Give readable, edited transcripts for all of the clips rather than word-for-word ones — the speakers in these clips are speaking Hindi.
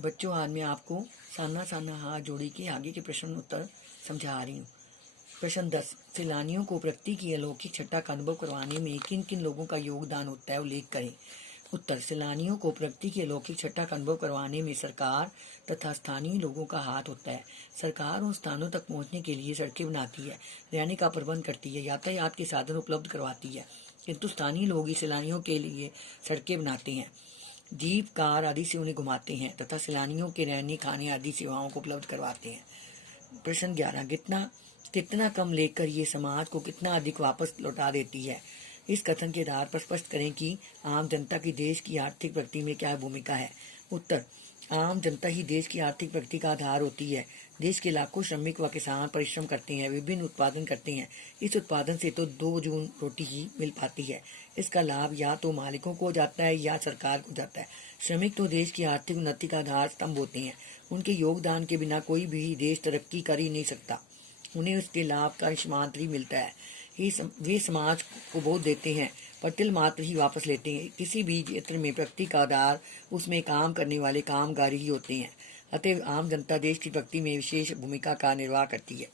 बच्चों, आज मैं आपको सामना हाथ जोड़ी के आगे के प्रश्न उत्तर समझा रही हूँ। प्रश्न 10, सैलानियों को प्रकृति की अलौकिक छटा का अनुभव करवाने में किन किन लोगों का योगदान होता है, उल्लेख करें। उत्तर, सैलानियों को प्रकृति की अलौकिक छटा का अनुभव करवाने में सरकार तथा स्थानीय लोगों का हाथ होता है। सरकार उन स्थानों तक पहुँचने के लिए सड़कें बनाती है, रहने का प्रबंध करती है, यातायात के साधन उपलब्ध करवाती है, किंतु स्थानीय लोग ही सैलानियों के लिए सड़कें बनाते हैं, जीप, कार आदि से उन्हें घुमाते हैं तथा सैलानियों के रहने, खाने आदि सेवाओं को उपलब्ध करवाते हैं। प्रश्न 11, कितना कम लेकर ये समाज को कितना अधिक वापस लौटा देती है। इस कथन के आधार पर स्पष्ट करें कि आम जनता की देश की आर्थिक प्रगति में क्या भूमिका है। उत्तर, आम जनता ही देश की आर्थिक प्रगति का आधार होती है। देश के लाखों श्रमिक व किसान परिश्रम करते हैं, विभिन्न उत्पादन करते हैं। इस उत्पादन से तो 2 जून रोटी ही मिल पाती है। इसका लाभ या तो मालिकों को जाता है या सरकार को जाता है। श्रमिक तो देश की आर्थिक उन्नति का आधार स्तंभ होते हैं। उनके योगदान के बिना कोई भी देश तरक्की कर ही नहीं सकता। उन्हें उसके लाभ का अंशमात्र ही मिलता है। वे समाज को बहुत देते हैं पर तिल मात्र ही वापस लेते हैं। किसी भी क्षेत्र में प्रगति का आधार उसमें काम करने वाले कामगार ही होते हैं। अतः आम जनता देश की प्रगति में विशेष भूमिका का निर्वाह करती है।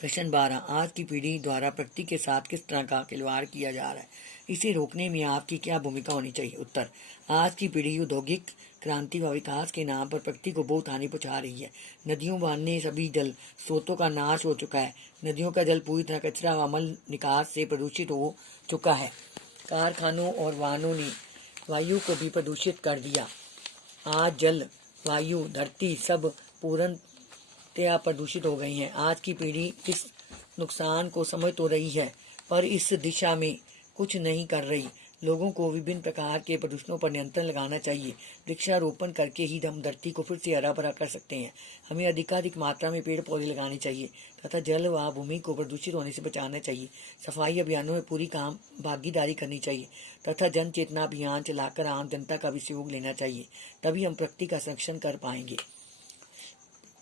प्रश्न 12, आज की पीढ़ी द्वारा प्रकृति के साथ किस तरह का खिलवाड़ किया जा रहा है, इसे रोकने में आपकी क्या भूमिका होनी चाहिए। उत्तर, आज की पीढ़ी औद्योगिक क्रांति व विकास के नाम पर प्रकृति को बहुत हानि पहुंचा रही है। नदियों व अन्य सभी जल स्रोतों का नाश हो चुका है। नदियों का जल पूरी तरह कचरा व मल निकास से प्रदूषित हो चुका है। कारखानों और वाहनों ने वायु को भी प्रदूषित कर दिया। आज जल, वायु, धरती सब पूर्णतया प्रदूषित हो गई हैं। आज की पीढ़ी इस नुकसान को समझ तो रही है पर इस दिशा में कुछ नहीं कर रही। लोगों को विभिन्न प्रकार के प्रदूषणों पर नियंत्रण लगाना चाहिए। वृक्षारोपण करके ही हम धरती को फिर से हरा भरा कर सकते हैं। हमें अधिकाधिक मात्रा में पेड़ पौधे लगाने चाहिए तथा जल व भूमि को प्रदूषित होने से बचाना चाहिए। सफाई अभियानों में पूरी भागीदारी करनी चाहिए तथा जन चेतना अभियान चलाकर आम जनता का भी सहयोग लेना चाहिए। तभी हम प्रकृति का संरक्षण कर पाएंगे।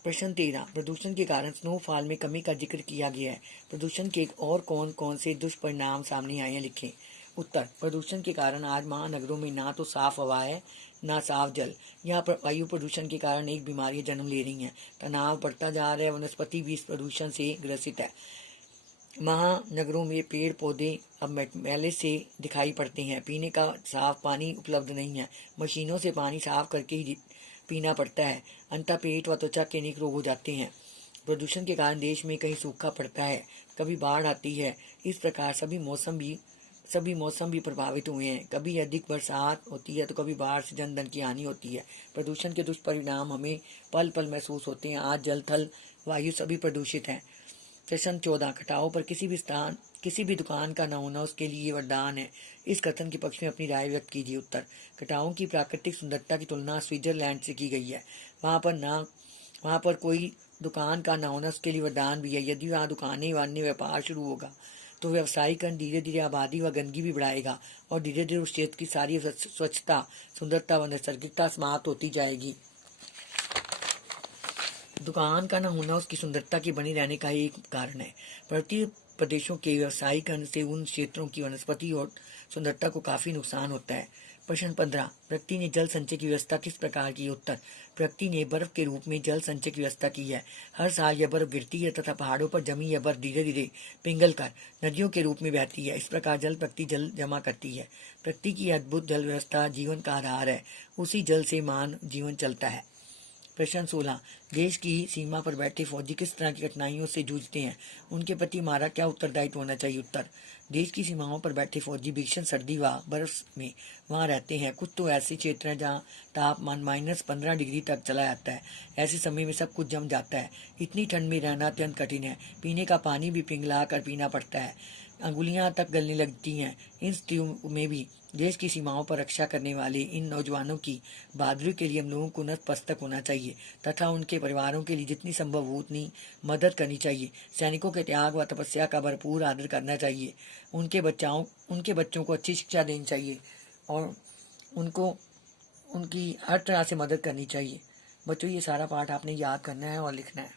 प्रश्न 13, प्रदूषण के कारण स्नोफॉल में कमी का जिक्र किया गया है। प्रदूषण के और कौन कौन से दुष्परिणाम सामने आए हैं, लिखें। उत्तर, प्रदूषण के कारण आज महानगरों में ना तो साफ हवा है ना साफ जल। यहाँ पर वायु प्रदूषण के कारण एक बीमारियां जन्म ले रही हैं। तनाव बढ़ता जा रहा है। वनस्पति भी इस प्रदूषण से ग्रसित है। महानगरों में पेड़ पौधे अब मैले से दिखाई पड़ते हैं। पीने का साफ पानी उपलब्ध नहीं है। मशीनों से पानी साफ करके ही पीना पड़ता है। अंतः पेट व त्वचा के अनेक रोग हो जाते हैं। प्रदूषण के कारण देश में कहीं सूखा पड़ता है, कभी बाढ़ आती है। इस प्रकार सभी मौसम भी प्रभावित हुए हैं। कभी अधिक बरसात होती है तो कभी बाढ़ से जन धन की हानि होती है। प्रदूषण के दुष्परिणाम हमें पल पल महसूस होते हैं। आज जल, थल, वायु सभी प्रदूषित हैं। प्रश्न 14, कटाव पर किसी भी दुकान का न होना उसके लिए वरदान है। इस कथन के पक्ष में अपनी राय व्यक्त कीजिए। उत्तर, कटाओं की प्राकृतिक सुंदरता की तुलना स्विट्जरलैंड से की गई है। वहाँ पर कोई दुकान का न होना उसके लिए वरदान भी है। यदि वहाँ दुकानें व अन्य व्यापार शुरू होगा तो व्यवसायीकरण धीरे धीरे आबादी व गंदगी भी बढ़ाएगा और धीरे धीरे उस क्षेत्र की सारी स्वच्छता, सुंदरता व नैसर्गिकता समाप्त होती जाएगी। दुकान का न होना उसकी सुंदरता के बने रहने का एक कारण है। पर्वतीय प्रदेशों के व्यवसायीकरण से उन क्षेत्रों की वनस्पति और सुंदरता को काफी नुकसान होता है। प्रश्न 15, प्रकृति ने जल संचय की व्यवस्था किस प्रकार की। उत्तर, प्रकृति ने बर्फ के रूप में जल संचय की व्यवस्था की है। हर साल यह बर्फ गिरती है तथा पहाड़ों पर जमी यह बर्फ धीरे धीरे पिघल कर नदियों के रूप में बहती है। इस प्रकार प्रकृति जल जमा करती है। प्रकृति की अद्भुत जल व्यवस्था जीवन का आधार है। उसी जल से मानव जीवन चलता है। प्रश्न 16, देश की सीमा पर बैठे फौजी किस तरह की कठिनाइयों से जूझते हैं, उनके प्रति हमारा क्या उत्तरदायित्व होना चाहिए। उत्तर, देश की सीमाओं पर बैठे फौजी भीषण सर्दी व बर्फ में वहां रहते हैं। कुछ तो ऐसे क्षेत्र हैं जहां तापमान -15 डिग्री तक चला जाता है। ऐसे समय में सब कुछ जम जाता है। इतनी ठंड में रहना अत्यंत कठिन है। पीने का पानी भी पिघला कर पीना पड़ता है। अंगुलियां तक गलने लगती हैं। इन स्थितियों में भी देश की सीमाओं पर रक्षा करने वाले इन नौजवानों की बहादुरी के लिए हम लोगों को नतमस्तक होना चाहिए तथा उनके परिवारों के लिए जितनी संभव हो उतनी मदद करनी चाहिए। सैनिकों के त्याग व तपस्या का भरपूर आदर करना चाहिए। उनके बच्चों को अच्छी शिक्षा देनी चाहिए और उनकी हर तरह से मदद करनी चाहिए। बच्चों, ये सारा पाठ आपने याद करना है और लिखना है।